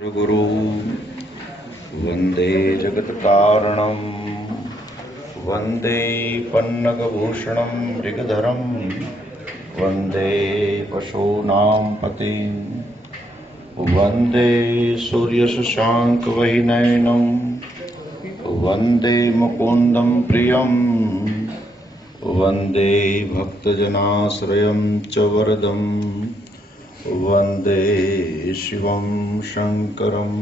गुरु वंदे जगत्कारणं वंदे पन्नगभूषणं मृगधरं वंदे पशूनां पतिं वंदे सूर्यशशाङ्कवहिनयनं वंदे मुकुन्दं प्रियं वंदे भक्तजनाश्रयं च वरदं वंदे शिवं शंकरं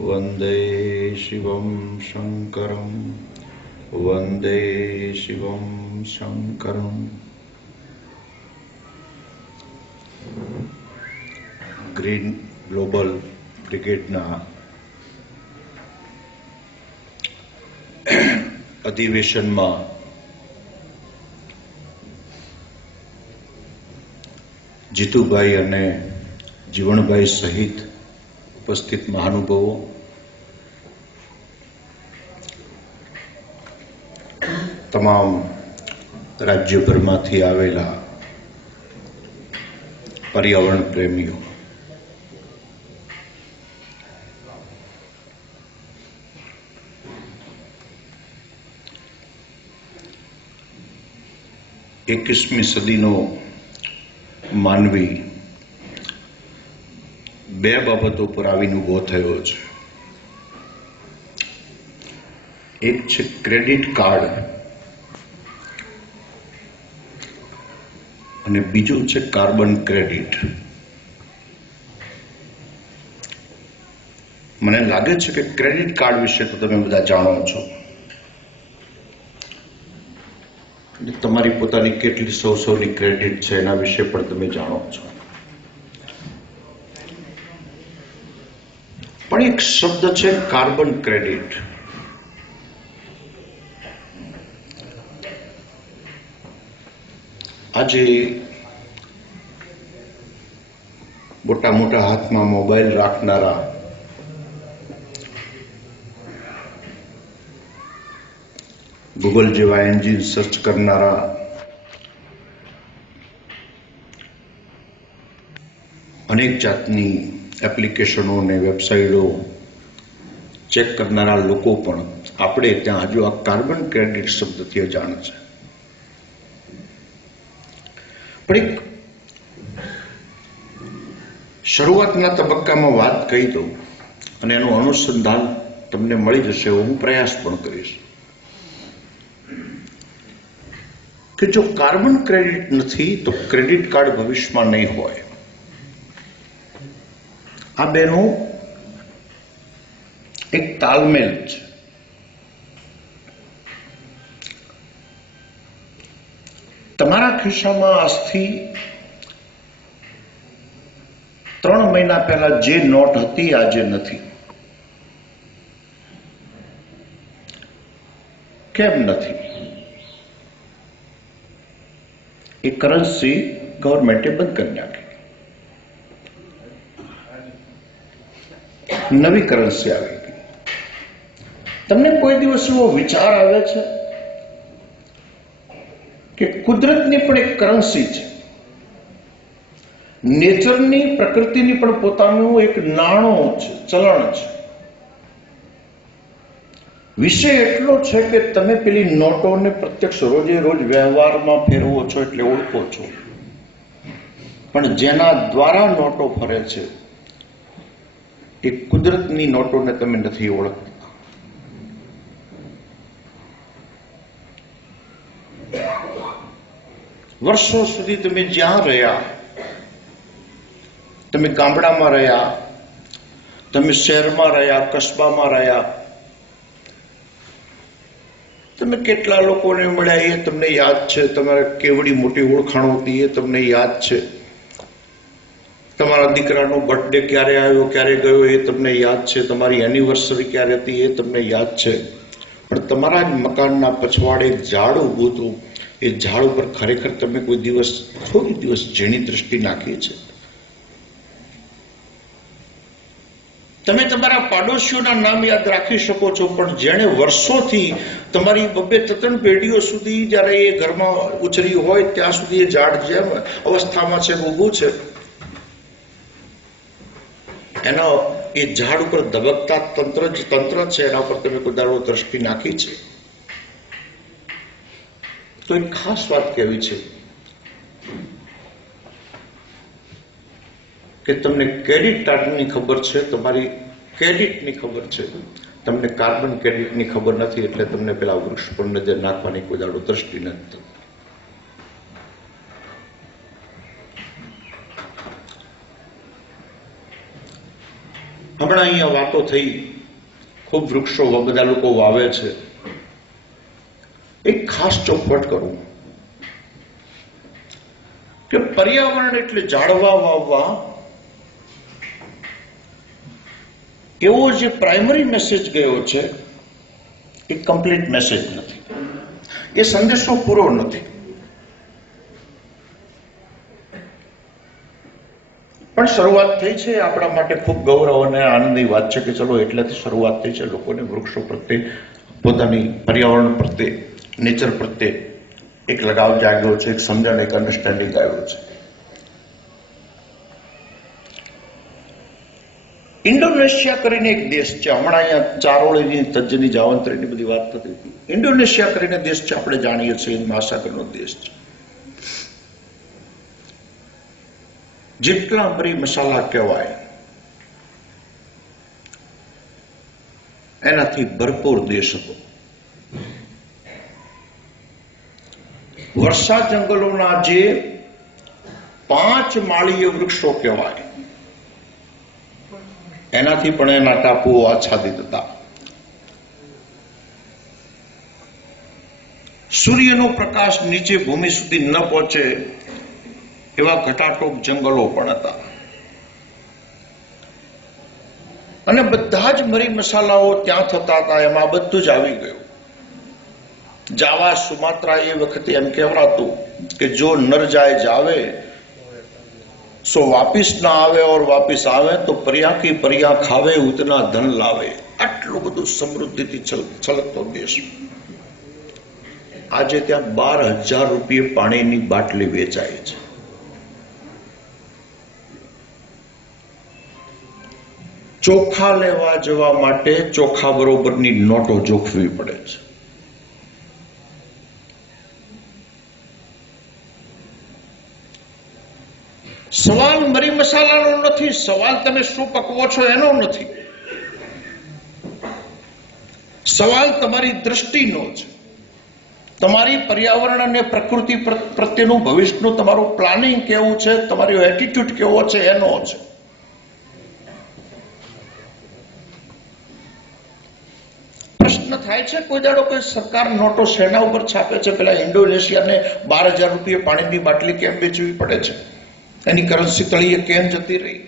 वंदे शिवं शंकरं वंदे शिवं शंकरं। ग्रीन ग्लोबल ब्रिगेडना अधिवेशનમાં જીતુભાઈ અને જીવણભાઈ સહિત ઉપસ્થિત મહાનુભાવો, તમામ રાજ્યભરમાંથી આવેલા પર્યાવરણ પ્રેમીઓ, એકવીસમી સદીનો માનવી બે બાબતો પર આવીને ઊભો થયો છે. એક છે ક્રેડિટ કાર્ડ અને બીજું છે કાર્બન ક્રેડિટ. મને લાગે છે કે ક્રેડિટ કાર્ડ વિશે તો તમે બધા જાણો છો. તમારી પોતાની કેટલી સૌની ક્રેડિટ છે એના વિશે પણ તમે જાણો છો. પણ એક શબ્દ છે કાર્બન ક્રેડિટ. આજે મોટા મોટા હાથમાં મોબાઈલ રાખનારા, ગૂગલ જેવા એન્જિન સર્ચ કરનારા, અનેક જાતની એપ્લિકેશનો અને વેબસાઇટો ચેક કરનારા લોકો પણ આપણે ત્યાં હજુ આ કાર્બન ક્રેડિટ શબ્દથી અજાણ છે. પણ એક શરૂઆતના તબક્કામાં વાત કહી દઉં અને એનું અનુસંધાન તમને મળી જશે એવો હું પ્રયાસ પણ કરીશ કે જો કાર્બન ક્રેડિટ નથી તો ક્રેડિટ કાર્ડ ભવિષ્યમાં નહીં હોય. આ બેનો એક તાલમેલ છે. તમારા ખિસ્સામાં આજથી 3 મહિના પહેલા જે નોટ હતી આજે નથી. કેમ નથી? એ કરન્સી ગવર્મેન્ટે બંધ કરી નાખી. નવી કરન્સી આવી ગઈ. તમને કોઈ દિવસ એવો વિચાર આવે છે કે કુદરતની પણ એક કરન્સી છે, નેચરની, પ્રકૃતિની પણ પોતાનું એક નાણું છે, ચલણ છે. વિષય એટલો છે કે તમે પેલી નોટોને પ્રત્યક્ષ રોજે રોજ વ્યવહારમાં ફેરવો છો એટલે ઓળખો છો, પણ જેના દ્વારા નોટો ફરે છે એ કુદરતની નોટોને તમે નથી ઓળખતા. વર્ષો સુધી તમે જ્યાં રહ્યા, તમે ગામડામાં રહ્યા, તમે શહેરમાં રહ્યા, કસ્બામાં રહ્યા, તમે કેટલા લોકોને મળ્યા એ તમને યાદ છે. તમારે કેવડી મોટી ઓળખાણ હતી એ તમને યાદ છે. તમારા દીકરાનો બર્થડે ક્યારે આવ્યો, ક્યારે ગયો એ તમને યાદ છે. તમારી એનિવર્સરી ક્યારે હતી એ તમને યાદ છે. પણ તમારા જ મકાનના પછવાડે એક ઝાડ ઊભું હતું. એ ઝાડ ઉપર ખરેખર તમે કોઈ દિવસ થોડી દિવસ ઝીણી દ્રષ્ટિ નાખી છે? તમે તમારા પાડોશીઓના નામ યાદ રાખી શકો છો, પણ જેણે વર્ષોથી તમારી 2-3 પેઢીઓ સુધી જ્યારે એ ઘરમાં ઉછરી હોય ત્યાં સુધી એ ઝાડ જેમ અવસ્થામાં છે, ઊભું છે, એના એ ઝાડ ઉપર ધબકતા તંત્ર છે, એના ઉપર તમે કોઈ દાડો દ્રષ્ટિ નાખી છે? તો એક ખાસ વાત કહેવી છે કે તમને ક્રેડિટ કાર્ડની ખબર છે, તમારી ક્રેડિટની ખબર છે, તમને કાર્બન ક્રેડિટની ખબર નથી, એટલે તમને પેલા વૃક્ષ પર નજર નાખવાની કોઈ દાડો દ્રષ્ટિ નથી. હમણાં અહીંયા વાતો થઈ, ખૂબ વૃક્ષો બધા લોકો વાવે છે. એક ખાસ ચોખવટ કરું કે પર્યાવરણ એટલે ઝાડવા વાવવા, એવો જે પ્રાઇમરી મેસેજ ગયો છે એ કમ્પ્લીટ મેસેજ નથી, એ સંદેશો પૂરો નથી. પણ શરૂઆત થઈ છે, આપણા માટે ખૂબ ગૌરવ અને આનંદની વાત છે કે ચલો એટલાથી શરૂઆત થઈ છે. લોકોને વૃક્ષો પ્રત્યે, પોતાની પર્યાવરણ પ્રત્યે, નેચર પ્રત્યે એક લગાવ જાગ્યો છે, એક સમજણ, એક અન્ડરસ્ટેન્ડિંગ આવ્યો છે. ઇન્ડોનેશિયા કરીને એક દેશ છે, હમણાં અહીંયા ચારોળીની, તજની, જાવંત્રીની બધી વાત થતી હતી. ઇન્ડોનેશિયા કરીને દેશ છે, આપણે જાણીએ છીએ, મહાસાગરનો દેશ છે. જેટલા મરી મસાલા કહેવાય એનાથી ભરપૂર દેશ હતો. વર્ષા જંગલોના જે 5 માળીય વૃક્ષો કહેવાય એનાથી પણ એના ટાપુઓ આચ્છાદિત હતા. સૂર્યનો પ્રકાશ નીચે ભૂમિ સુધી ન પહોંચે એવા ઘટાટોપ જંગલો પણ હતા. અને બધા જ મરી મસાલાઓ ત્યાં થતા હતા. એમાં બધું જ આવી ગયું. જાવા, સુમાત્રા એ વખતે એમ કહેવાતું કે જો નર જાય જાવે સો વાપિસ ના આવે, और वापिस આવે તો પરિયા કી પરિયા ખાવે, ઉતના ધન લાવે. આટલું બધું સમૃદ્ધિથી છલકતો દેશ. આજે ત્યાં 12,000 રૂપિયે પાણીની બાટલી વેચાય છે. ચોખા લેવા જવા માટે ચોખા બરોબરની નોટો જોખવી પડે છે. સવાલ મરી મસાલાનો નથી, સવાલ તમે શું પકવો છો એનો નથી, સવાલ તમારી દ્રષ્ટિનો છે. તમારી પર્યાવરણ અને પ્રકૃતિ પ્રત્યેનું ભવિષ્યનું તમારું પ્લાનિંગ કેવું છે, તમારો એટીટ્યુડ કેવો છે એનો છે. પ્રશ્ન થાય છે કોઈ દાડો કે સરકાર નોટો શેના ઉપર છાપે છે? પેલા ઇન્ડોનેશિયાને 12,000 રૂપિયે પાણીની બાટલી કેમ વેચવી પડે છે? એની કરન્સી તળીએ કેમ જતી રહી?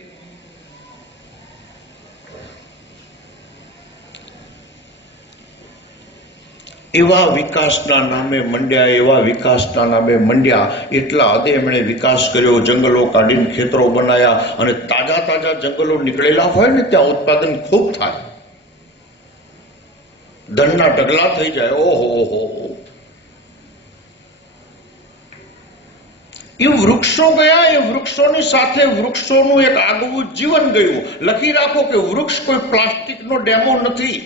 એવા વિકાસના નામે મંડ્યા, એવા વિકાસના નામે મંડ્યા. એટલા હદે એમણે વિકાસ કર્યો, જંગલો કાઢીને ખેતરો બનાવ્યા, અને તાજા તાજા જંગલો નીકળેલા હોય ને ત્યાં ઉત્પાદન ખૂબ થાય, ધનના ઢગલા થઈ જાય. ઓહો, એ વૃક્ષો ગયા, એ વૃક્ષોની સાથે વૃક્ષોનું એક આગવું જીવન ગયું. લખી રાખો કે વૃક્ષ કોઈ પ્લાસ્ટિકનો ડેમો નથી.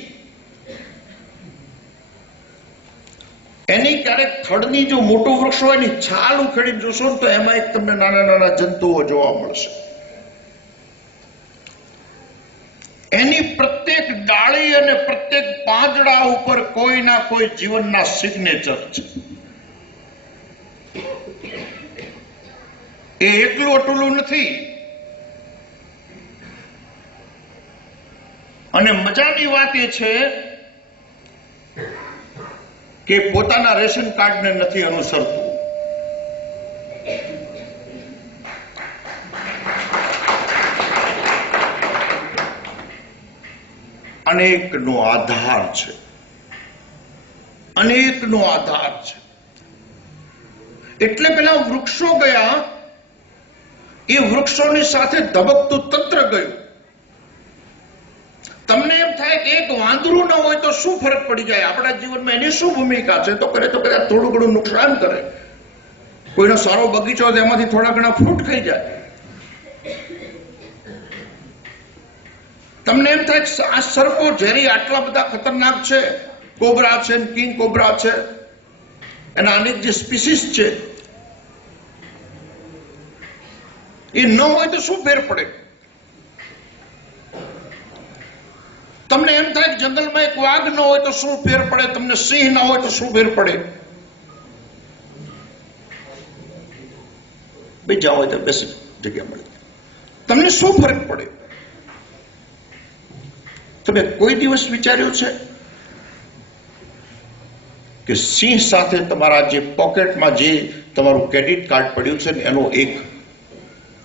એની ક્યારેક થડની જો મોટું વૃક્ષ હોય એની છાલ ઉખેડી જોશો ને તો એમાં એક તમને નાના નાના જંતુઓ જોવા મળશે. એની પ્રત્યેક ડાળી અને પ્રત્યેક પાંદડા ઉપર કોઈના કોઈ જીવનના સિગ્નેચર છે. એ એકલું અટુલું નથી. અને મજાની વાત એ છે કે પોતાના રેશન કાર્ડને નથી અનુસરતું. અનેકનો આધાર છે, અનેકનો આધાર છે. એટલે પેલા વૃક્ષો ગયા, એ વૃક્ષોની સાથે ધબકતું તંત્ર ગયું. તમને એમ થાય કે એક વાંદરું ન હોય તો શું ફરક પડી જાય? આપણા જીવનમાં એની શું ભૂમિકા છે? તો કરે તો કદાચ થોડું ઘણું નુકસાન કરે. કોઈનો સારો બગીચો હોય એમાંથી થોડા ઘણા ફ્રૂટ ખાઈ જાય. તમને એમ થાય કે આ સર્પો ઝેરી આટલા બધા ખતરનાક છે, કોબરા છે, કિંગ કોબરા છે, એના અનેક જે સ્પીસીસ છે, એ ન હોય તો શું ફેર પડે? તમને એમ થાય કે જંગલમાં એક વાઘ ન હોય તો શું ફેર પડે? તમને સિંહ ના હોય તો શું ફેર પડે? બીજા હોય તો બેસી જગ્યા મળે, તમને શું ફરક પડે? તમે કોઈ દિવસ વિચાર્યું છે કે સિંહ સાથે તમારા જે પોકેટમાં જે તમારું ક્રેડિટ કાર્ડ પડ્યું છે ને એનો એક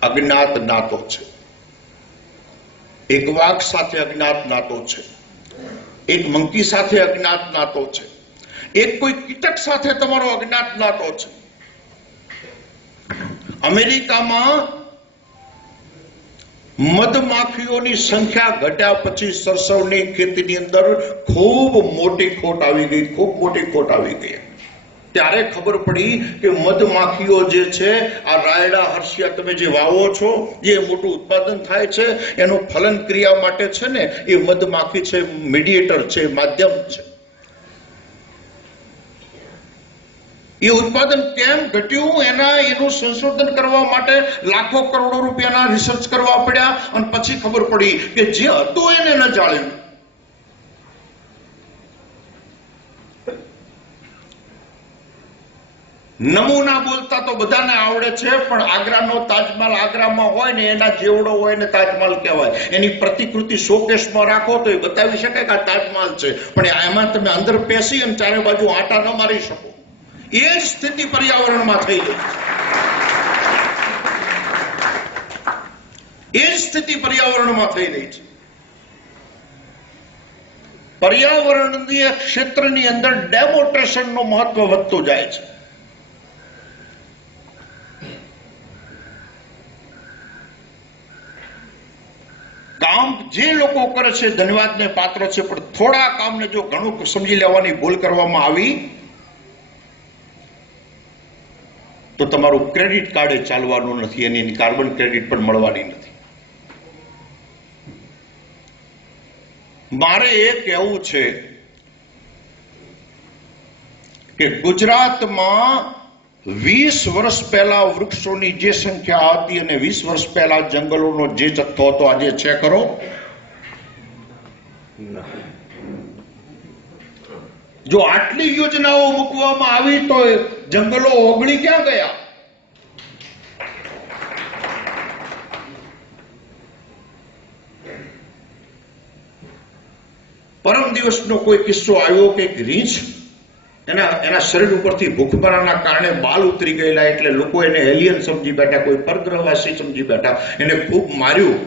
અજ્ઞાત નાતો છે, એક વાઘ સાથે અજ્ઞાત નાતો છે, એક મંકી સાથે અજ્ઞાત નાતો છે, એક કોઈ કીટક સાથે તમારો અજ્ઞાત નાતો છે. અમેરિકામાં મધમાખીઓની સંખ્યા ઘટ્યા પછી સરસવની ખેતીની અંદર ખૂબ મોટી ખોટ આવી ગઈ, ખૂબ મોટી ખોટ આવી ગઈ. ત્યારે ખબર પડી કે મધમાખીઓ જે છે, આ રાયડા હર્ષિયા તમે જે વાવો છો, જે મોટું ઉત્પાદન થાય છે, એનું ફલન ક્રિયા માટે છે ને એ મધમાખી છે, મીડિયેટર છે, માધ્યમ છે. એ ઉત્પાદન કેમ ઘટ્યું એનું સંશોધન કરવા માટે લાખો કરોડો રૂપિયાના રિસર્ચ કરવા પડ્યા અને પછી ખબર પડી કે જે હતું એને ન જાળ્યું. નમૂના બોલતા તો બધાને આવડે છે, પણ આગ્રાનો તાજમહાલ આગ્રામાં હોય ને એના જેવડો હોય ને તાજમહાલ કહેવાય. એની પ્રતિકૃતિ શોકેસમાં રાખો તો એ બતાવી શકે કે આ તાજમહાલ છે, પણ એમાં તમે અંદર પેસી અને ચારે બાજુ આંટા ન મારી શકો. એ જ સ્થિતિ પર્યાવરણમાં થઈ ગઈ છે. એ જ સ્થિતિ પર્યાવરણમાં થઈ રહી છે. પર્યાવરણીય ક્ષેત્રની અંદર ડેમોન્સ્ટ્રેશનનું મહત્વ વધતું જાય છે. કામ જે લોકો કરે છે ધન્યવાદને પાત્ર છે, પણ થોડા કામને જો ઘણું સમજી લેવાની ભૂલ કરવામાં આવી તો તમારું ક્રેડિટ કાર્ડ ચાલવાનું નથી, એની કાર્બન ક્રેડિટ પણ મળવાની નથી. મારે એ કહેવું છે કે ગુજરાતમાં 20 વર્ષ પહેલા વૃક્ષોની જે સંખ્યા હતી અને 20 વર્ષ પહેલા જંગલોનો જે જથ્થો હતો આજે છે ખરો? જો આટલી યોજનાઓ મૂકવામાં આવી તો જંગલો ઓગળી ક્યાં ગયા? પરમ દિવસનો કોઈ કિસ્સો આવ્યો કે રીંછ એના શરીર ઉપરથી ભૂખમરાના કારણે બાલ ઉતરી ગયેલા, એટલે લોકો એને એલિયન સમજી બેઠા, કોઈ પરગ્રહવાસી સમજી બેઠા, એને ખૂબ માર્યું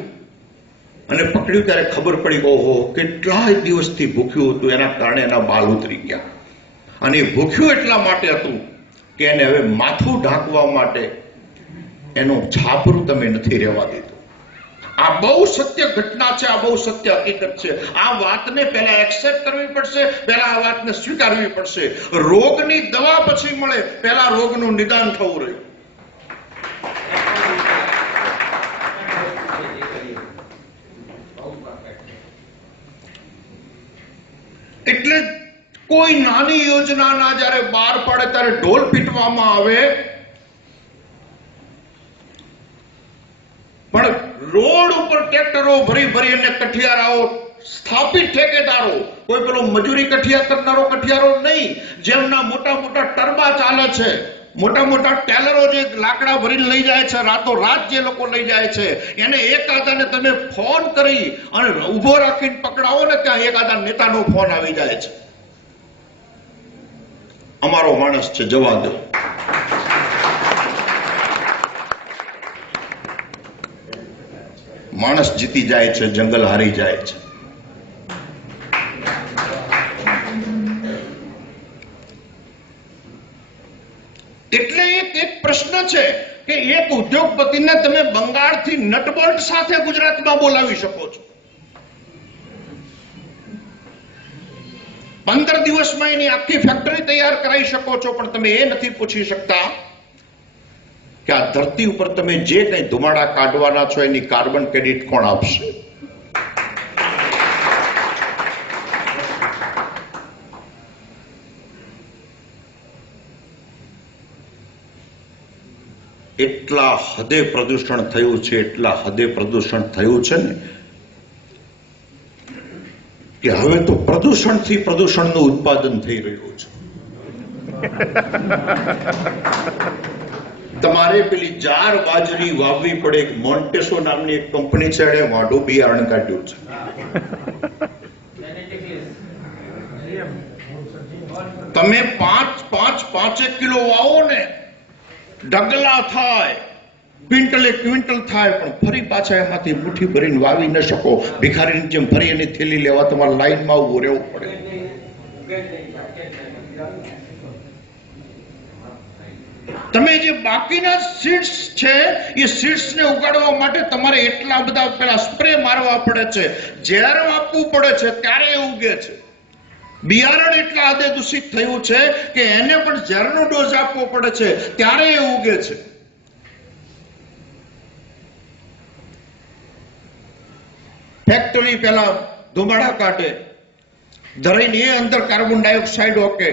અને પકડ્યું. ત્યારે ખબર પડી ઓહો કેટલાય દિવસથી ભૂખ્યું હતું, એના કારણે એના બાલ ઉતરી ગયા. અને ભૂખ્યું એટલા માટે હતું કે એને હવે માથું ઢાંકવા માટે એનું છાપરું તમે નથી રહેવા દીધું. આ બહુ સત્ય ઘટના છે, આ બહુ સત્ય હકીકત છે. આ વાતને પહેલા એક્સેપ્ટ કરવી પડશે, પહેલા આ વાતને સ્વીકારવી પડશે. રોગની દવા પછી મળે, પહેલા રોગનું નિદાન થવું રહ્યું. એટલે કોઈ નાની યોજનાના જ્યારે બહાર પડે ત્યારે ઢોલ પીટવામાં આવે, પણ રોડ ઉપર ટ્રેક્ટરો ભરી ભરી અને કઠિયારાઓ સ્થાપિત ઠેકેદારો, કોઈ પેલો મજૂરી કઠિયા કરનારો કઠિયારો નહીં, જેમના મોટા મોટા ટર્બા ચાલે છે, મોટા મોટા ટેલરો જે લાકડા ભરીને લઈ જાય છે, રાતો રાત જે લોકો લઈ જાય છે, એને એક આધાને તમે ફોન કરી અને ઉભો રાખીને પકડાવો ને ત્યાં એક આધા નેતાનો ફોન આવી જાય છે. અમારો માણસ છે, જવા દો. માણસ જીતી જાય છે, જંગલ હારી જાય છે. એટલે એક પ્રશ્ન છે કે એક ઉદ્યોગપતિને તમે બંગાળથી નટબોલ્ટ સાથે ગુજરાતમાં બોલાવી શકો છો, 15 દિવસમાં એની આખી ફેક્ટરી તૈયાર કરાવી શકો છો, પણ તમે એ નથી પૂછી શકતા કે આ ધરતી ઉપર તમે જે કંઈ ધુમાડા કાઢવાના છો એની કાર્બન ક્રેડિટ કોણ આપશે? એટલા હદે પ્રદૂષણ થયું છે, એટલા હદે પ્રદૂષણ થયું છે ને કે હવે તો પ્રદૂષણથી પ્રદૂષણનું ઉત્પાદન થઈ રહ્યું છે. તમારે પેલી જાર બાજરી વાવવી પડે. મોન્ટેસો નામની એક કંપની છે, એણે વાઢું બિયારણ કાઢ્યું છે. તમે પાંચેક કિલો વાવો ને, ઢગલા થાય, ક્વિન્ટલ થાય, પણ ફરી પાછા એમાંથી મુઠ્ઠી ભરીને વાવી ન શકો. ભિખારીની જેમ ફરી એની થેલી લેવા તમારે લાઈનમાં ઉભું રહેવું પડે. તમે જે બાકીના સીડ્સ છે એ સીડ્સ ને ઉગાડવા માટે તમારે એટલા બધા પેલા સ્પ્રે મારવા પડે છે, ઝેર આપવું પડે છે, ત્યારે એ ઉગે છે. બિયારણ એટલા હદે દૂષિત થયું છે કે એને પણ ઝેરનો ડોઝ આપવો પડે છે, ત્યારે એ ઉગે છે. ફેક્ટરી પેલા ધુમાડા કાઢે, ધરાઈને એ અંદર કાર્બન ડાયોક્સાઇડ ઓકે,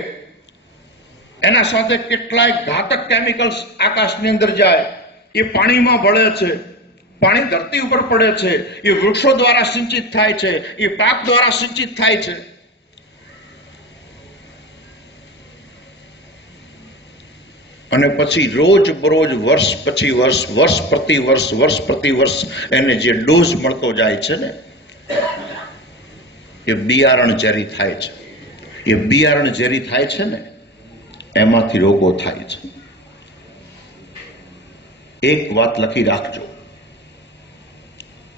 એના સાથે કેટલાય ઘાતક કેમિકલ્સ આકાશની અંદર જાય, એ પાણીમાં ભળે છે, પાણી ધરતી ઉપર પડે છે, એ વૃક્ષો દ્વારા સિંચિત થાય છે, એ પાક દ્વારા સિંચિત થાય છે. અને પછી રોજ બરોજ વર્ષ પ્રતિ વર્ષ એને જે ડોઝ મળતો જાય છે ને, એ બિયારણ ઝેરી થાય છે. એ બિયારણ ઝેરી થાય છે ને, એમાંથી રોગો થાય છે. એક વાત લખી રાખજો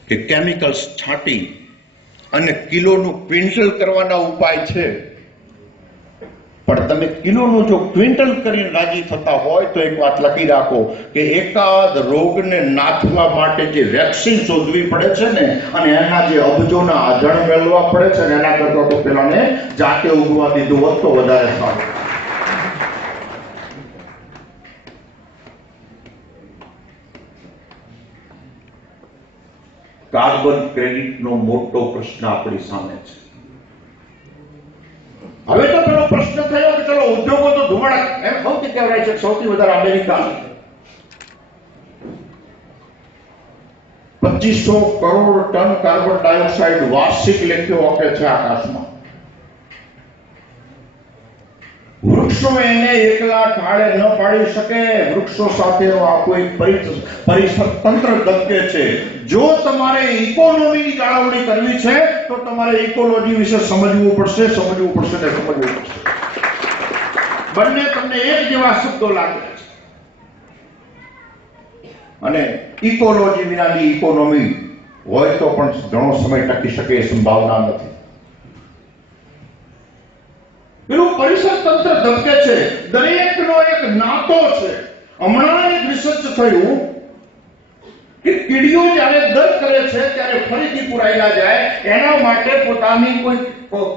કે કેમિકલ્સ છાંટી અને કિલોનું ક્વિન્ટલ કરવાના ઉપાય છે, પણ તમે કિલોનું જો ક્વિન્ટલ કરીને રાજી થતા હોય તો એક વાત લખી રાખો કે એકાદ રોગને નાથવા માટે જે વેક્સિન શોધવી પડે છે ને, અને એના જે અબજોના આધણ મેળવવા પડે છે ને, એના કરતા તો પેલાને જાતે ઉગવા દીધું હોત તો વધારે સારું. કાર્બન ક્રેડિટનો મોટો પ્રશ્ન આપણી સામે છે. હવે તો પેલો પ્રશ્ન થયો કે ચલો ઉદ્યોગો તો ધુમાડા, એમ સૌથી કહેવાય છે સૌથી વધારે America 2500 crore ton carbon dioxide વાર્ષિક લેખે ઓકે છે આકાશમાં. વૃક્ષો એને એકલા ઢાળે ન પાડી શકે. વૃક્ષો સાથેનો આખો એક પરિસર તંત્ર ધબકે છે. જો તમારે ઇકોનોમીની જાળવણી કરવી છે તો તમારે ઇકોલોજી વિશે સમજવું પડશે. બંને તમને એક જેવા શબ્દો લાગે છે, અને ઇકોલોજી વિનાની ઇકોનોમી હોય તો પણ ઘણો સમય ટકી શકે એ સંભાવના નથી. પેલું પરિસર તંત્ર ધબકે છે, દરેકનો એક નાતો છે. હમણાં એક રિસર્ચ થયું કે કીડીઓ જ્યારે દર કરે છે ત્યારે ફરીથી પુરાયેલા જાય એના માટે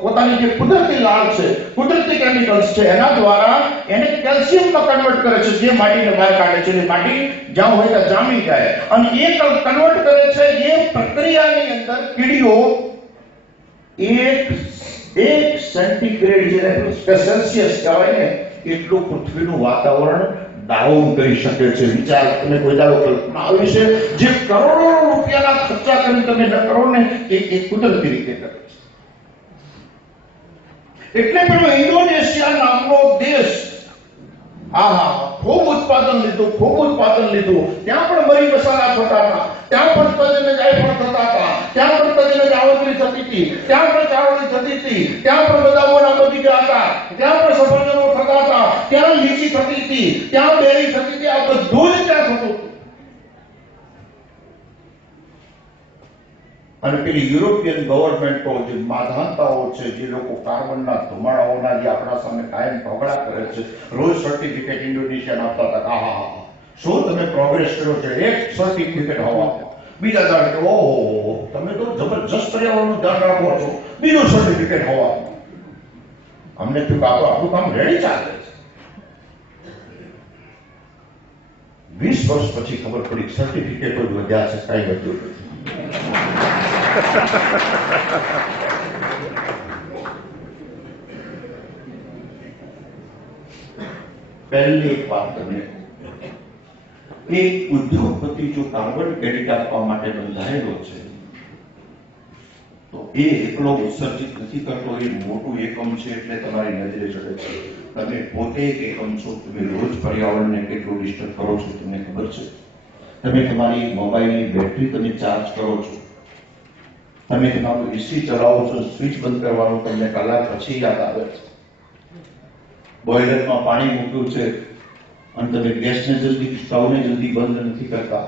પોતાની જે કુદરતી લાળ છે, કુદરતી કેમિકલ્સ છે, એના દ્વારા એને કેલ્શિયમમાં કન્વર્ટ કરે છે, જે માટીને બહાર કાઢે છે. એટલે માટી જ્યાં હોય ત્યાં જામી જાય અને એ કન્વર્ટ કરે છે. એ પ્રક્રિયાની અંદર કીડીઓ એક સેન્ટીગ્રેડ જેને સેલ્સિયસ કહેવાય ને એટલું પૃથ્વીનું વાતાવરણ ડાઉન કરી શકે છે. વિચાર તમે કોઈ દાડો કલ્પના આવી છે? જે કરોડો રૂપિયાના ખર્ચા કરી તમે ન કરો ને એ કુદરતી રીતે કરે છે. એટલે પેલો ઇન્ડોનેશિયા નામનો દેશ ખૂબ ઉત્પાદન લીધું. ત્યાં પણ મરી મસાલા થતા હતા, ત્યાં પણ તજને જાયફળ થતા હતા, ત્યાં પણ તજને જાવત્રી થતી હતી, ત્યાં પણ ચાવડી થતી હતી, ત્યાં પણ બદામોના બગીચા હતા, ત્યાં પણ સફરજનો થતા હતા, ત્યાં લીચી થતી હતી, ત્યાં બેરી થતી હતી. આ બધું જ ત્યાં થતું હતું. અને પેલી યુરોપિયન ગવર્મેન્ટો જે માધાનતાઓ છે, જે લોકો કાર્બનના ધુમાડાઓના જે આપણા સામે કાયમ ઢોકળા કરે છે, રોજ સર્ટિફિકેટ ઇન્ડોનેશિયાના આપતા હતા. શું તમે પ્રોગ્રેસ કર્યો છે? એક સર્ટિફિકેટ હવા, બીજા દાડે ઓહો તમે તો જબરજસ્ત પર્યાવરણનું ધ્યાન રાખો છો, બીજું સર્ટિફિકેટ હવા. અમને તો આપણું કામ રેડી ચાલે છે. 20 વર્ષ પછી ખબર પડી સર્ટિફિકેટો જ વધ્યા છે, કઈ વધ્યું નથી. પહેલી એક વાત તમને એક ઉદ્યોગપતિ જો કાર્બન ક્રેડિટ આપવા માટે બંધાયેલો છે તો એ એકલો ઉત્સર્જિત નથી કરતો, એ મોટું એકમ છે એટલે તમારી નજરે ચડે છે. તમે પોતે એક એકમ છો. તમે રોજ પર્યાવરણને કેટલું ડિસ્ટર્બ કરો છો તમને ખબર છે? તમે તમારી મોબાઈલની બેટરી તમે ચાર્જ કરો છો, તમે તમારું એસી ચલાવો છો, સ્વિચ બંધ કરવાનું તમને કલાક પછી યાદ આવે છે. બોઇલરમાં પાણી મૂક્યું છે અને તમે ગેસને જલ્દી, સ્ટવને જલ્દી બંધ નથી કરતા.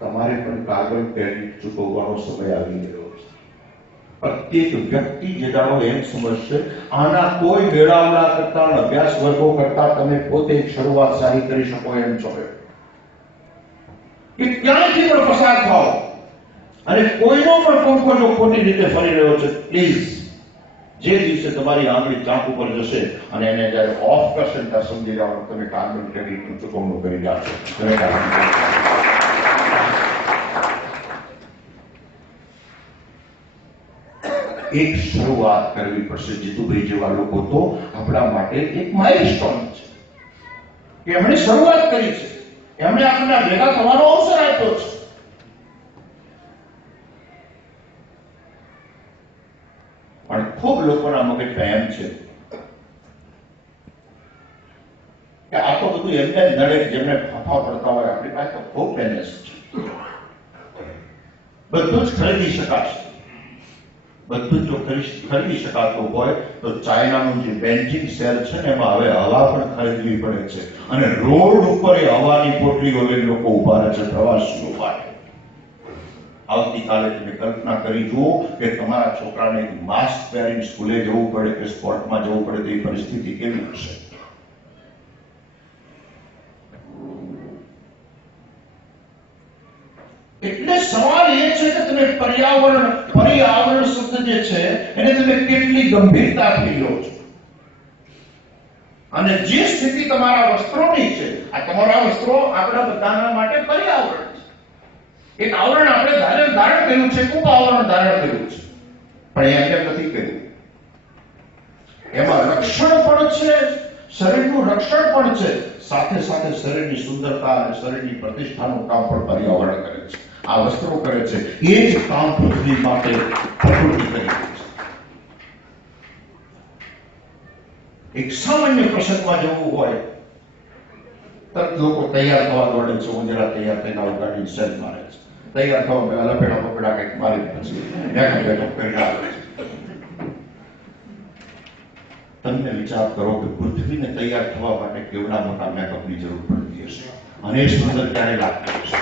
તમારે પણ કાર્બન ક્રેડિટ ચૂકવવાનો સમય આવી ગયો છે. પ્રત્યેક વ્યક્તિ જે દાડો એમ સમજશે આના કોઈ મેળાવડા કરતા, અભ્યાસ વર્ગો કરતા તમે પોતે શરૂઆત સારી કરી શકો એમ છો કે ક્યાંયથી પણ પસાર થાઓ અને કોઈનો પણ પંખો જો ખોટી રીતે ફરી રહ્યો છે, પ્લીઝ જે દિવસે તમારી આંગળી ચાંપ ઉપર જશે અને એને જયારે ઓફ કરશે ત્યારે સમજી જવાનું તમે કાર્બન ક્રેડિટનું ચૂકવણું કરી રહ્યા છો. એક શરૂઆત કરવી પડશે. જીતુભાઈ જેવા લોકો તો આપણા માટે એક માઇલસ્ટોન છે કે એમણે શરૂઆત કરી છે, એમણે આપણને ભેગા થવાનો અવસર આપ્યો છે. પણ ખૂબ લોકોના મગજમાં એમ છે કે આ તો બધું એમને નડે જેમને ફાંફા પડતા હોય. આપણી પાસે તો ખૂબ બેલેન્સ છે, બધું જ ખરીદી શકાશે. બધું જો ખરીદી શકાતું હોય તો ચાઇનાનું જે બેન્જિંગ સેલ છે ને એમાં હવે હવા પણ ખરીદવી પડે છે અને રોડ ઉપર એ હવાની પોટલીઓ લઈને લોકો ઉભા રહે છે પ્રવાસીઓ માટે. આવતીકાલે તમે કલ્પના કરી જુઓ કે તમારા છોકરાને માસ્ક પહેરીને સ્કૂલે જવું પડે કે સ્પોર્ટમાં જવું પડે તો એ પરિસ્થિતિ કેવી હશે? એટલે સવાલ એ છે કે તમે પર્યાવરણ શબ્દ જે છે એને તમે કેટલી ગંભીરતાથી લો છો અને જે સ્થિતિ તમારા વસ્ત્રોની છે, આ તમારા વસ્ત્રો આપણા બધાના માટે પર્યાવરણ છે. એક આવરણ આપણે ધારણ કર્યું છે, ખૂબ આવરણ ધારણ કર્યું છે, પણ એમ નથી કર્યું. એમાં રક્ષણ પણ છે, શરીરનું રક્ષણ પણ છે, સાથે સાથે શરીરની સુંદરતા અને શરીરની પ્રતિષ્ઠાનું કામ પણ પર્યાવરણ કરે છે. આ વસ્ત્રો કરે છે. એ જ કામ પૃથ્વી માટે પ્રકૃતિ કરી છે. એક સામાન્ય પ્રસંગમાં જવું હોય તરત લોકો તૈયાર થવા દોડે છે. હું જરા તૈયાર થઈને આવું ગાડી સેલ મારે છે. તૈયાર થવા પહેલા લપેડા પપેડા કંઈક મારી પછી બેઠો કરીને આવે છે. તમે વિચાર કરો કે પૃથ્વીને તૈયાર થવા માટે કેવડા મોટા મેકઅપની જરૂર પડતી હશે અને એ સુંદર ક્યારે લાગતી હશે?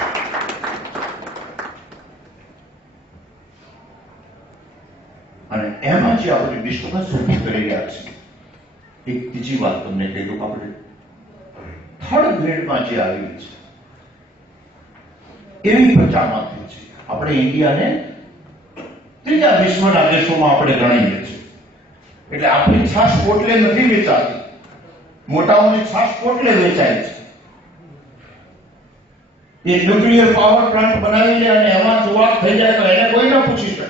અને એમાં જે આપણે ડિસ્ટર્બન્સ ઉભી કરી રહ્યા છીએ, એક બીજી વાત તમને કહી દઉં, આપણે થર્ડ ગ્રેડમાં જે આવી છે એવી પ્રજામાંથી છે. આપણે ઇન્ડિયાને ત્રીજા વિશ્વના દેશોમાં આપણે ગણીએ છીએ. એટલે આપણી છાશ પોટલે નથી વેચાતી, મોટાઓની છાશ પોટલે વેચાય છે. એ ન્યુક્લિયર પાવર પ્લાન્ટ બનાવી લે અને એમાં જુવાક થઈ જાય તો એને કોઈ ન પૂછી શકે.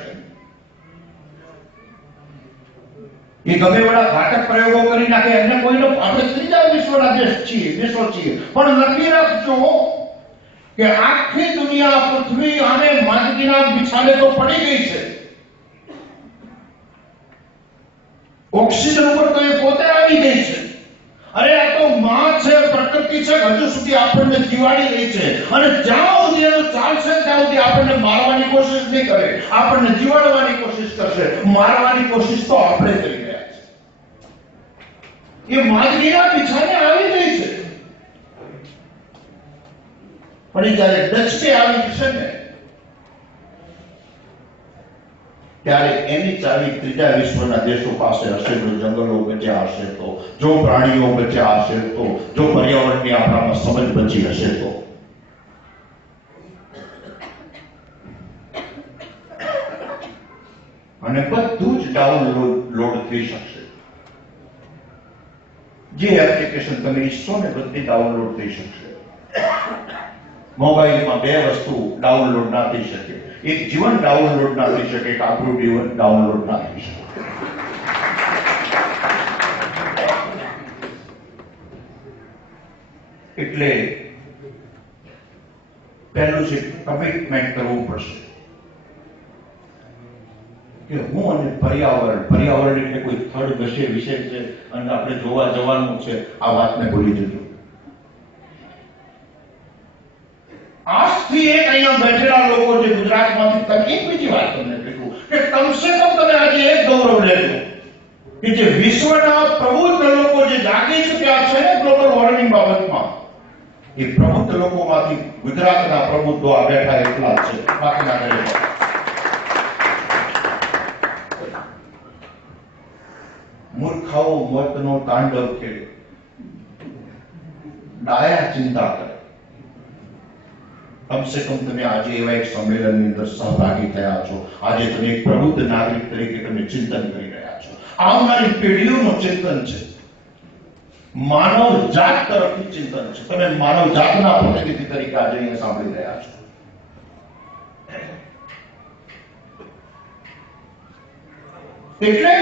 એ ગમે એવા ઘાતક પ્રયોગો કરી નાખે એમને કોઈનો. આપણે ત્રીજા વિશ્વના દેશો છીએ, પણ નક્કી રાખજો કે આખી દુનિયા પૃથ્વી આને માંદગીના બિછાડે તો પડી ગઈ છે. ઓક્સિજન ઉપર તો એ પોતે આવી ગઈ છે. અરે આ તો માં છે, પ્રકૃતિ છે, હજુ સુધી આપણને જીવાડી રહી છે અને જ્યાં સુધી એનું ચાલશે ત્યાં સુધી આપણને મારવાની કોશિશ નહીં કરે, આપણને જીવાડવાની કોશિશ કરશે. મારવાની કોશિશ તો આપણે કરી રહ્યા છીએ. એ માંદગીના બિછાડે આવી ગઈ છે, પણ એ જયારે ડચકે આવી જશે ને ત્યારે એની ચાવી ત્રીજા વિશ્વના દેશો પાસે હશે. જો જંગલો બચ્યા હશે તો, જો પ્રાણીઓ બચ્યા હશે તો, જો પર્યાવરણની આપણામાં સમજ બચી હશે તો. અને બધું જ ડાઉનલોડ થઈ શકશે. જે એપ્લિકેશન તમે ઈચ્છો ને બધી ડાઉનલોડ થઈ શકશે. મોબાઈલમાં બે વસ્તુ ડાઉનલોડ ના થઈ શકે. એક જીવન ડાઉનલોડ ના થઈ શકે, એક આપણું જીવન ડાઉનલોડ ના થઈ શકે. એટલે પહેલું છે કમિટમેન્ટ કરવું પડશે કે હું અને પર્યાવરણ એટલે કોઈ થર્ડ વિષય છે અને આપણે જોવા જવાનું છે, આ વાતને ભૂલી જજો. આજથી એક અહીંયા બેઠેલા લોકો જે ગુજરાતમાંથી, તમે એક બીજી વાત તમને કીધું કે કમસે કમ તમે આજે એક ગૌરવ લેજો કે જે વિશ્વના પ્રબુદ્ધ લોકો જે જાગી ચૂક્યા છે ને ગ્લોબલ વોર્મિંગ બાબતમાં, એ પ્રબુદ્ધ લોકોમાંથી ગુજરાતના પ્રબુદ્ધો આ બેઠા એટલા છે, બાકીના દરેક મૂર્ખાઓ મતનો તાંડવ ખેડે, ડાયા ચિંતા કરે. કમસે કમ તમે આજે એવા એક સંમેલનની અંદર સહભાગી થયા છો, આજે તમે એક પ્રબુદ્ધ નાગરિક તરીકે તમે ચિંતન કરી રહ્યા છો. આવનારી પેઢીઓનું ચિંતન છે, માનવ જાત તરફથી ચિંતન છે. તમે માનવ જાતના પ્રતિનિધિ તરીકે આજે અહીંયા સાંભળી રહ્યા છો. એટલે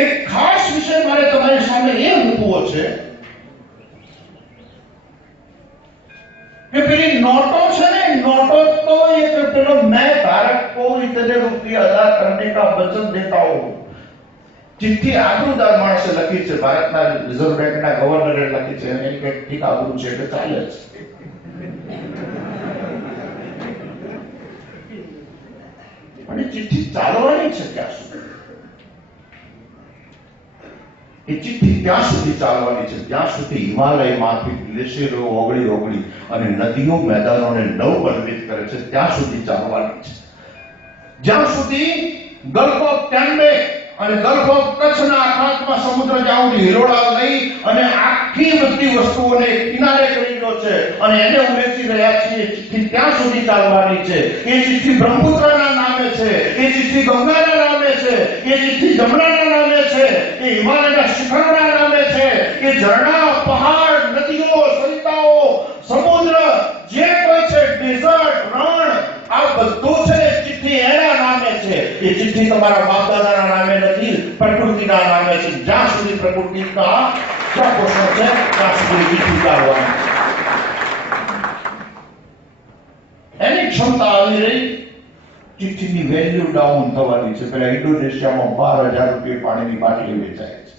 એક ખાસ વિષય મારે તમારી સામે એ મૂકવો છે कि पेली नोटों से ने नोटों तो ये पेलो मैं भारत को इतने रुपये अदा करने का वचन देता हूं. चिट्ठी आबरूदार माणसे लखी છે, ભારતના રિઝર્વ બેંકના ગવર્નરે લખી છે, એની કંઈક ઠીક આબરૂ છે એટલે ચાલે છે. અને ચિઠ્ઠી ચાલવાની છે ક્યાં સુધી? એ ચિઠ્ઠી ત્યાં સુધી ચાલવાની છે જ્યાં સુધી હિમાલયમાંથી ગ્લેશિયરો ઓગળી અને નદીઓ મેદાનોને નવબલવિત કરે છે, ત્યાં સુધી ચાલવાની છે. જ્યાં સુધી ગલ્ફ ઓફ ટેમ્બે અને ગલ્ફ ઓફ કચ્છના અખાતમાં સમુદ્ર જ્યાં હિલોળા લઈ અને આખી બધી વસ્તુઓને કિનારે કરી દો છે અને એને ઉમેરી રહ્યા છીએ, ચિઠ્ઠી ત્યાં સુધી ચાલવાની છે. એ ચિઠ્ઠી બ્રહ્મપુત્રના નામે છે, એ ચિઠ્ઠી ગંગાના નામે છે, એ ચિઠ્ઠી જમનાના નામે છે, એ હિમાલયના શિખરોના નામે છે, એ ઝરણા, પહાડ, નદીઓ, સરિતાઓ, સમુદ્ર જે કોઈ છે, ડેઝર્ટ, રણ, આ બધું છે ચિઠ્ઠી એના નામે છે. એ ચિઠ્ઠી તમારા બાપ દાદાના નામે નથી, પ્રકૃતિના નામે છે. જ્યાં સુધી પ્રકૃતિના પોષણ છે ત્યાં સુધી ચિઠ્ઠી ચાલવાની. એની ક્ષમતા આવી રહી, ચિઠ્ઠીની વેલ્યુ ડાઉન થવાની છે. પેલા ઇન્ડોનેશિયામાં 12,000 રૂપિયા પાણીની બાટલી વેચાય છે.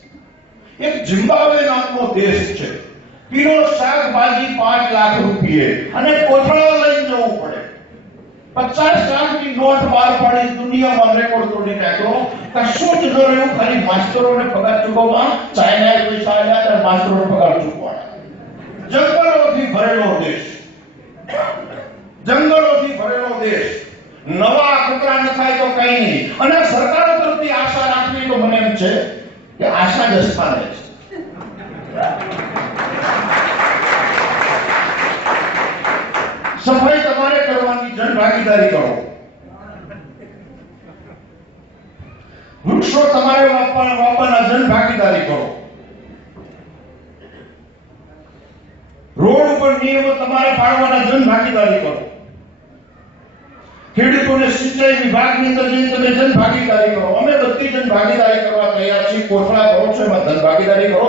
એક ઝિમ્બાબ્વે નામનો દેશ છે, કિલો શાકભાજી 5 લાખ રૂપિયે અને કોથળા લઈને જવું પડે. 50 લાખની નોટ બહાર પાડી દુનિયામાં રેકોર્ડ તોડી નાખ્યો. કશું જ ન રહ્યું, ખાલી માસ્ટરોને પગાર ચૂકવવા. ચાઇનાએ પૈસા આપ્યા ત્યારે માસ્ટરોને પગાર ચૂકવવાના. જંગલોથી ભરેલો દેશ, જંગલોથી ભરેલો દેશ. નવા ખતરા ન થાય તો કઈ નહીં. અને સરકારો તરફથી આશા રાખવી તો મને એમ છે કે આશા જ સ્થાને છે. સફાઈ તમારે કરવાની, જન ભાગીદારી કરો. વૃક્ષો તમારે વાપવાના, જન ભાગીદારી કરો. રોડ ઉપર નિયમો તમારે પાડવાના, જન ભાગીદારી કરો. ખેડૂતોને સિંચાઈ વિભાગની અંદર જઈને તમે જન ભાગીદારી કરો. અમે બધી જન ભાગીદારી કરવા તૈયાર છીએ. કોથળા કરો છો એમાં જન ભાગીદારી કરો.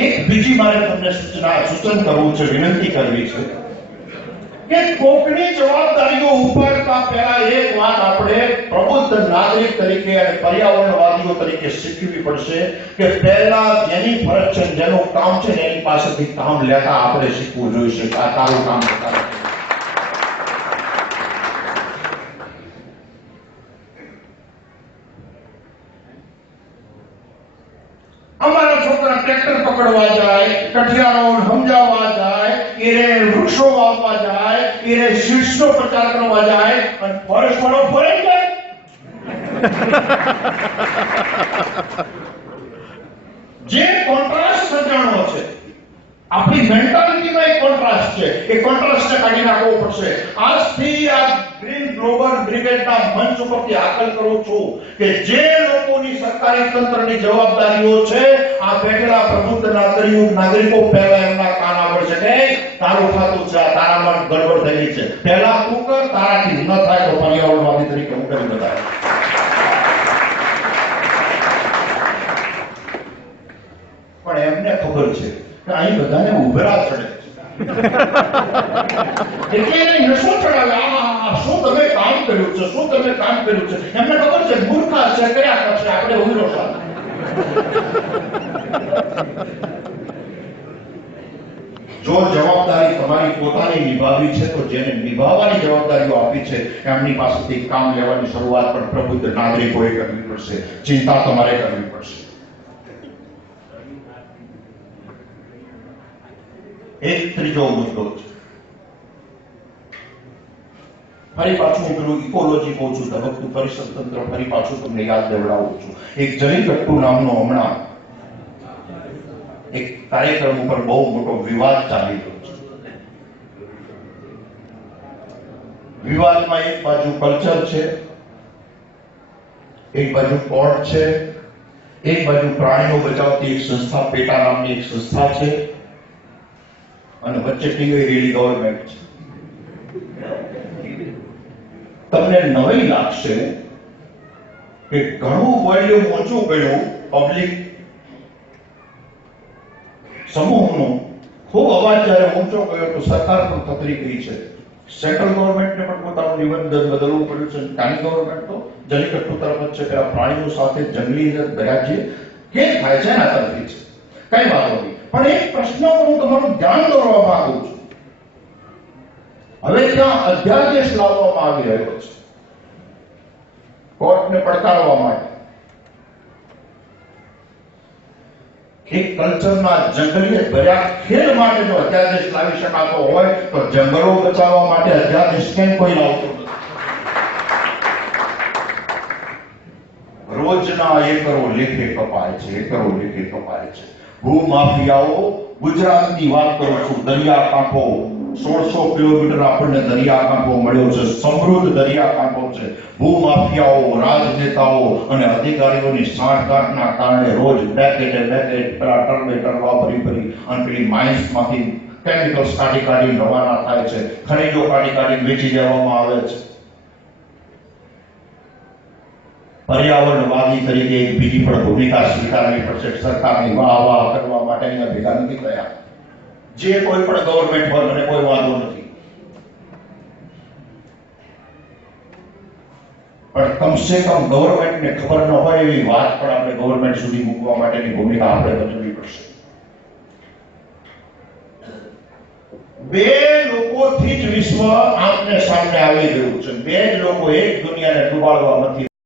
એક બીજી મારે તમને સૂચન કરવું છે, વિનંતી કરવી છે કે કોકની જવાબદારીઓ ઉપાડતા પહેલા એક વાત આપણે પ્રબુદ્ધ નાગરિક તરીકે અને પર્યાવરણવાદીઓ તરીકે શીખવી પડશે કે પહેલા જેની ફરજ છે, જેનું કામ છે ને એની પાસેથી કામ લેતા આપણે શીખવું જોઈશે. આ તારું કામ કરતા અમારા છોકરા ટ્રેક્ટર પકડવા જાય, કઠિયારો સમજાવવા જાય, એને વૃક્ષો વાવવા જાય, એને શીર્ષનો પ્રચાર કરવા જાય અને ફોરેસ્ટ વાળો ફોરેસ્ટ જાય. જે કોન્ટ્રાસ્ટ સર્જાણો છે, આપણી મેન્ટાલિટીમાં એક કોન્ટ્રાસ્ટ છે, એ કોન્ટ્રાસ્ટને કાઢી નાખવો પડશે. આજથી આ ગ્રીન ગ્લોબલ બ્રિગેડના મંચ ઉપરથી આકલ કરું છું કે જે લોકોની સરકારી તંત્રની જવાબદારીઓ છે, આ બેઠેલા પ્રબુદ્ધ નાગરિકો પહેલા એમના કાન આવડશે કે તારું ખાતું છે, તારામાં ગડબડ થયેલી છે, પહેલા તું કર, તારાથી ન થાય તો પર્યાવરણવાદી તરીકે હું કરી બતાવ્યો. પણ એમને ખબર છે કે અહીં બધાને ઉભરા ચડે છે એટલે એને નશો ચડાવે. આ શું તમે કામ કર્યું છે, શું તમે કામ કર્યું છે. એમને ખબર છે મૂર્ખા છે, કર્યા કરશે, આપણે ઉભરો ચાલે. જો જવાબદારી તમારી પોતાની નિભાવવી છે તો જેને નિભાવવાની જવાબદારીઓ આપી છે એમની પાસેથી કામ લેવાની શરૂઆત પણ પ્રબુદ્ધ નાગરિકોએ કરવી પડશે. ચિંતા તમારે કરવી પડશે. એક ત્રીજો મુદ્દો છે, ફરી પાછું હું પેલું ઇકોલોજી કહું છું, ધબકતું પરિસર તંત્ર ફરી પાછું તમને યાદ દેવડાવું છું. એક જરીકટ્ટુ નામનો હમણાં એક કાર્યક્રમ ઉપર બહુ મોટો વિવાદ ચાલી રહ્યો છે. વિવાદમાં એક બાજુ કલ્ચર છે, એક બાજુ કોર્ટ છે, એક બાજુ પ્રાણીઓ બચાવતી એક સંસ્થા, પેટા નામની એક સંસ્થા છે, અને વચ્ચે ટીવી ગવર્મેન્ટ છે. તમને નવાઈ લાગશે કે ઘણું વોલ્યુમ ઊંચું કર્યું પબ્લિક સમૂહનો, ખૂબ અવાજ જ્યારે ઊંચો ગયો તો સરકાર પણ થતરી ગઈ છે. સેન્ટ્રલ ગવર્મેન્ટને પણ પોતાનું નિબંધન બદલવું પડ્યું છે. સ્થાનિક ગવર્મેન્ટ તો જલીકટ્ટુ તરફ જ છે કે આ પ્રાણીઓ સાથે જંગલી રાજ્ય કેમ થાય છે એના તરફી છે. કઈ વાતો નહીં, પણ એક પ્રશ્ન પર હું તમારું ધ્યાન દોરવા માંગુ છું. હવે ત્યાં અધ્યાદેશ લાવવામાં આવી રહ્યો છે કોર્ટને પડકારવા માટે. એક કલ્ચરના જંગલીય ભર્યા ખેલ માટે જો અધ્યાદેશ લાવી શકાતો હોય તો જંગલો બચાવવા માટે અધ્યાદેશ કેમ કોઈ લાવતું નથી? રોજના એકરો લેખે કપાય છે, એકરો લેખે કપાય છે. ભૂમાફિયાઓ, ગુજરાતની વાત કરું છું, દરિયાકાંઠો 1600 કિલોમીટર આપણને દરિયાકાંઠો મળ્યો છે, સમૃદ્ધ દરિયાકાંઠો છે. ભૂમાફિયાઓ, રાજનેતાઓ અને અધિકારીઓની સાંઠગાંઠના કારણે રોજ બેકેટ પેલા ટર્બેટરવા ભરી અને પેલી માઇન્સમાંથી કેમિકલ્સ કાઢી રવાના થાય છે, ખનીજો કાઢી વેચી દેવામાં આવે છે. પર્યાવરણવાદી તરીકે એક બીજી પણ ભૂમિકા સ્વીકારવી પડશે. સરકારની વાહ કરવા માટે અહીંયા ભેગા નથી થયા. જે કોઈ પણ ગવર્મેન્ટ હોય મને કોઈ વાંધો નથી, પણ કમસે કમ ગવર્મેન્ટને ખબર ન હોય એવી વાત પણ આપણે ગવર્મેન્ટ સુધી મૂકવા માટેની ભૂમિકા આપણે ભજવવી પડશે. બે લોકોથી જ વિશ્વ આમને સામને આવી ગયું છે. બે જ લોકો એક દુનિયાને ડૂબાડવા નથી